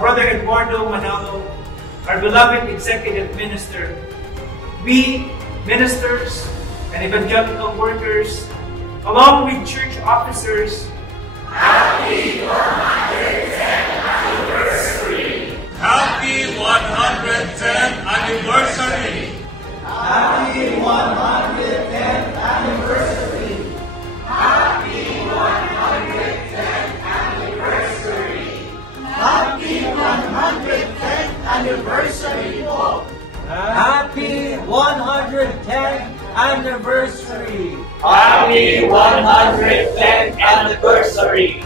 Brother Eduardo Manalo, our beloved Executive Minister, we, ministers and evangelical workers, along with church officers, Happy 110th anniversary! Happy 110th anniversary! Happy 110th anniversary! Happy 110th anniversary! Happy 110th anniversary po! Happy 110th anniversary! Happy 110th anniversary!